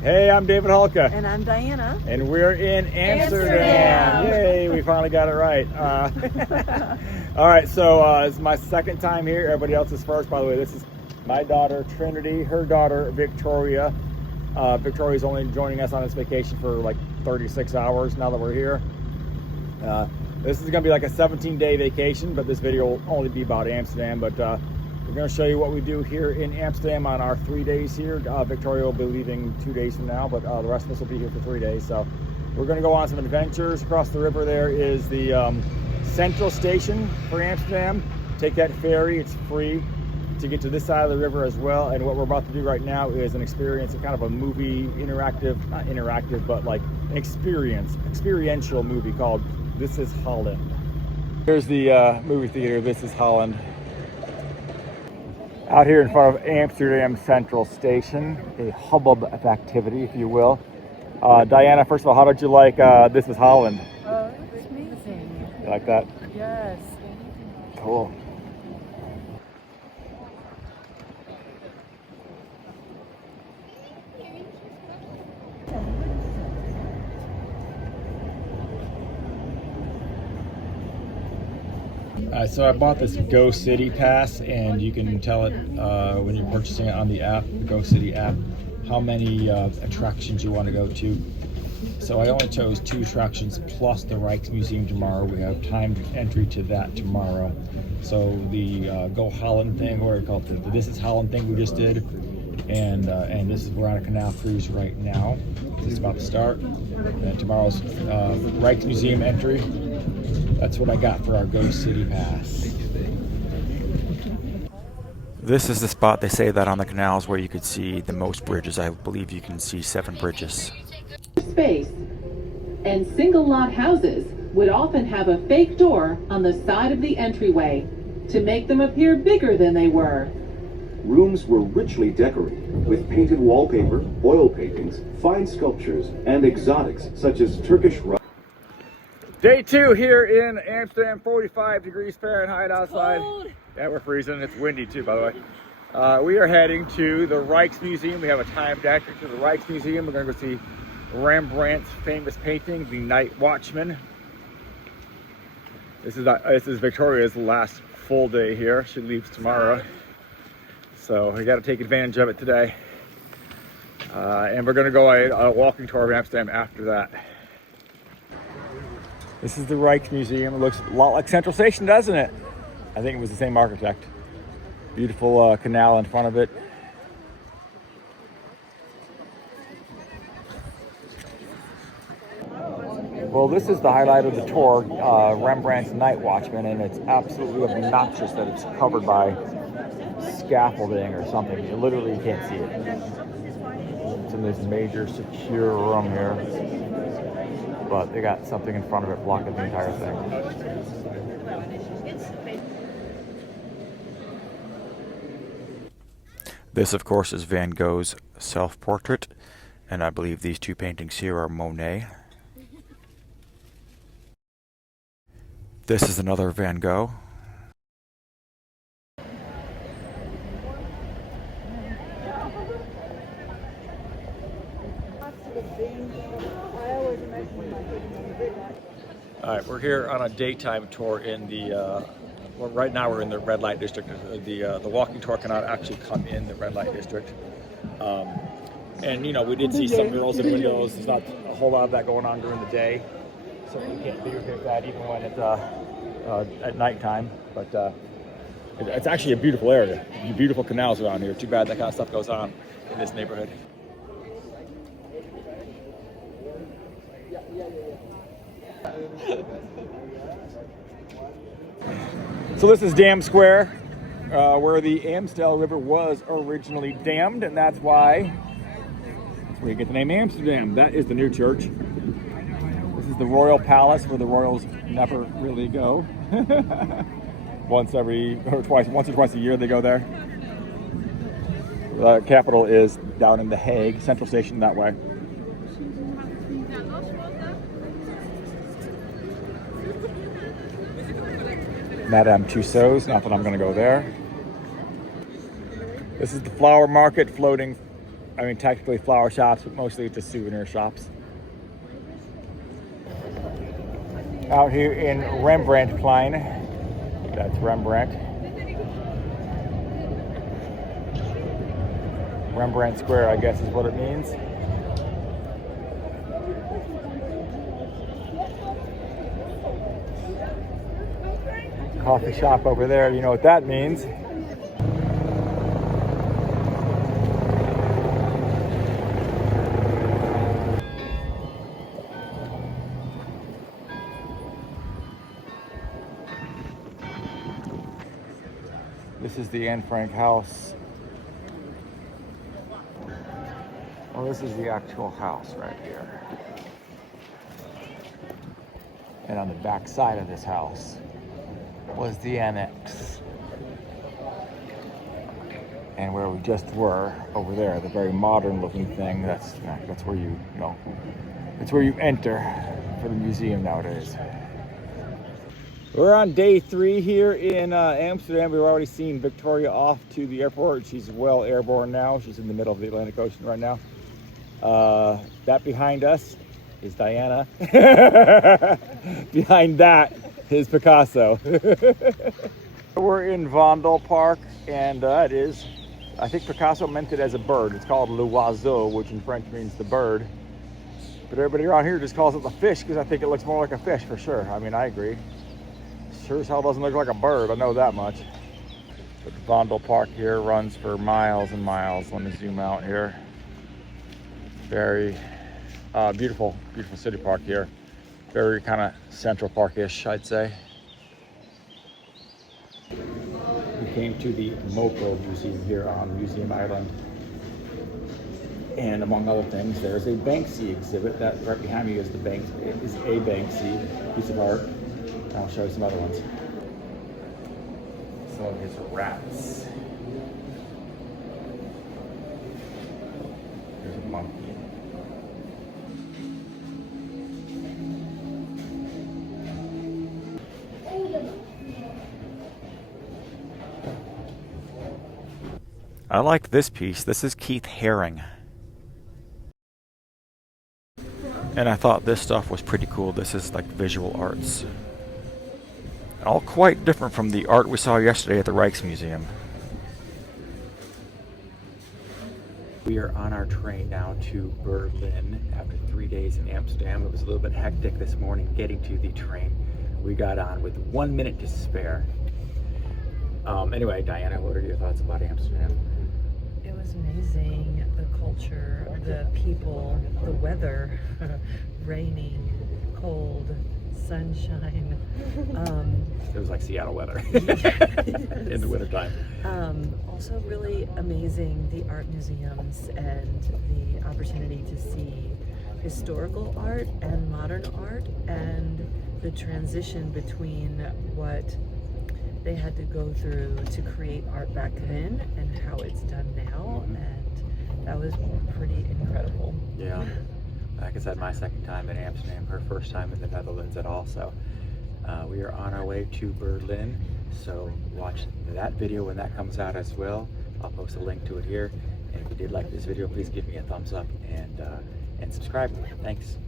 Hey, I'm David Halka. And I'm Diana. And we're in Amsterdam. Yay, we finally got it right. All right, so it's my second time here. Everybody else is first. By the way, this is my daughter, Trinity, her daughter, Victoria. Victoria's only joining us on this vacation for like 36 hours now that we're here. This is going to be like a 17-day vacation, but this video will only be about Amsterdam. But we're going to show you what we do here in Amsterdam on our 3 days here. Victoria will be leaving 2 days from now, but the rest of us will be here for 3 days. So we're going to go on some adventures. Across the river there is the central station for Amsterdam. Take that ferry. It's free to get to this side of the river as well. And what we're about to do right now is an experience, a kind of a movie, not interactive, but like an experiential movie called This Is Holland. Here's the movie theater, This Is Holland. Out here in front of Amsterdam Central Station, a hubbub of activity, if you will. Diana, first of all, how did you like This Is Holland? Oh, it's amazing. You like that? Yes. Cool. So I bought this Go City Pass, and you can tell it when you're purchasing it on the app, the Go City app, how many attractions you want to go to. So I only chose 2 attractions plus the Rijksmuseum tomorrow. We have timed entry to that tomorrow. So the Go Holland thing, or called the This Is Holland thing we just did, and this is, we're on a canal cruise right now. This is about to start. And tomorrow's Rijksmuseum entry. That's what I got for our Go City Pass. This is the spot, they say that on the canals, where you could see the most bridges. I believe you can see 7 bridges. Space and single lot houses would often have a fake door on the side of the entryway to make them appear bigger than they were. Rooms were richly decorated with painted wallpaper, oil paintings, fine sculptures, and exotics such as Turkish rock. Day 2 here in Amsterdam, 45 degrees Fahrenheit outside. Cold. Yeah, we're freezing. It's windy too, by the way. We are heading to the Rijksmuseum. We have a timed entry to the Rijksmuseum. We're going to go see Rembrandt's famous painting, The Night Watchman. This is Victoria's last full day here. She leaves tomorrow. So we got to take advantage of it today. And we're going to go a walking tour of Amsterdam after that. This is the Rijksmuseum. It looks a lot like Central Station, doesn't it? I think it was the same architect. Beautiful canal in front of it. Well, this is the highlight of the tour, Rembrandt's Night Watchman, and it's absolutely obnoxious that it's covered by scaffolding or something. You literally can't see it. It's in this major secure room here, but they got something in front of it blocking the entire thing. This, of course, is Van Gogh's self-portrait, and I believe these 2 paintings here are Monet. This is another Van Gogh. All right, we're here on a daytime tour in the, well, right now we're in the red light district. The walking tour cannot actually come in the red light district. And you know, we did see some girls in windows. There's not a whole lot of that going on during the day. So you can't videotape that even when it's at nighttime. But it's actually a beautiful area. Beautiful canals around here. Too bad that kind of stuff goes on in this neighborhood. So this is Dam Square, where the Amstel River was originally dammed, and that's where you get the name Amsterdam. That is the new church. This is the Royal Palace, where the royals never really go. Once or twice a year they go there. The capital is down in The Hague, Central Station that way. Madame Tussauds, not that I'm going to go there. This is the flower market floating I mean, technically flower shops, but mostly just souvenir shops. Out here in Rembrandtplein, that's Rembrandt. Rembrandt Square, I guess is what it means. Coffee shop over there, you know what that means. This is the Anne Frank house. Well, this is the actual house right here. And on the back side of this house was the annex. And where we just were over there, the very modern looking thing, that's where it's where you enter for the museum nowadays. We're on day 3 here in Amsterdam. We've already seen Victoria off to the airport. She's well airborne now. She's in the middle of the Atlantic Ocean right now. That behind us is Diana. Behind that is Picasso. We're in Vondel Park, and it is, I think Picasso meant it as a bird. It's called l'oiseau, which in French means the bird. But everybody around here just calls it the fish because I think it looks more like a fish for sure. I mean, I agree. Sure as hell doesn't look like a bird, I know that much. But the Vondel Park here runs for miles and miles. Let me zoom out here. Very beautiful city park here. Very kind of Central Park-ish, I'd say. We came to the Mopo Museum here on Museum Island. And among other things, there's a Banksy exhibit. That right behind me is a Banksy piece of art. I'll show you some other ones. Some of his rats. There's a monkey. I like this piece. This is Keith Haring. And I thought this stuff was pretty cool. This is like visual arts. All quite different from the art we saw yesterday at the Rijksmuseum. We are on our train now to Berlin after 3 days in Amsterdam. It was a little bit hectic this morning getting to the train. We got on with 1 minute to spare. Anyway, Diana, what are your thoughts about Amsterdam? It was amazing. The culture, the people, the weather, raining, cold, sunshine. It was like Seattle weather in the wintertime. Also really amazing, the art museums and the opportunity to see historical art and modern art and the transition between what they had to go through to create art back then and how it's done now. And that was pretty incredible. Yeah. Like I said, my second time in Amsterdam, her first time in the Netherlands at all. So we are on our way to Berlin. So watch that video when that comes out as well. I'll post a link to it here. And if you did like this video, please give me a thumbs up and subscribe. Thanks.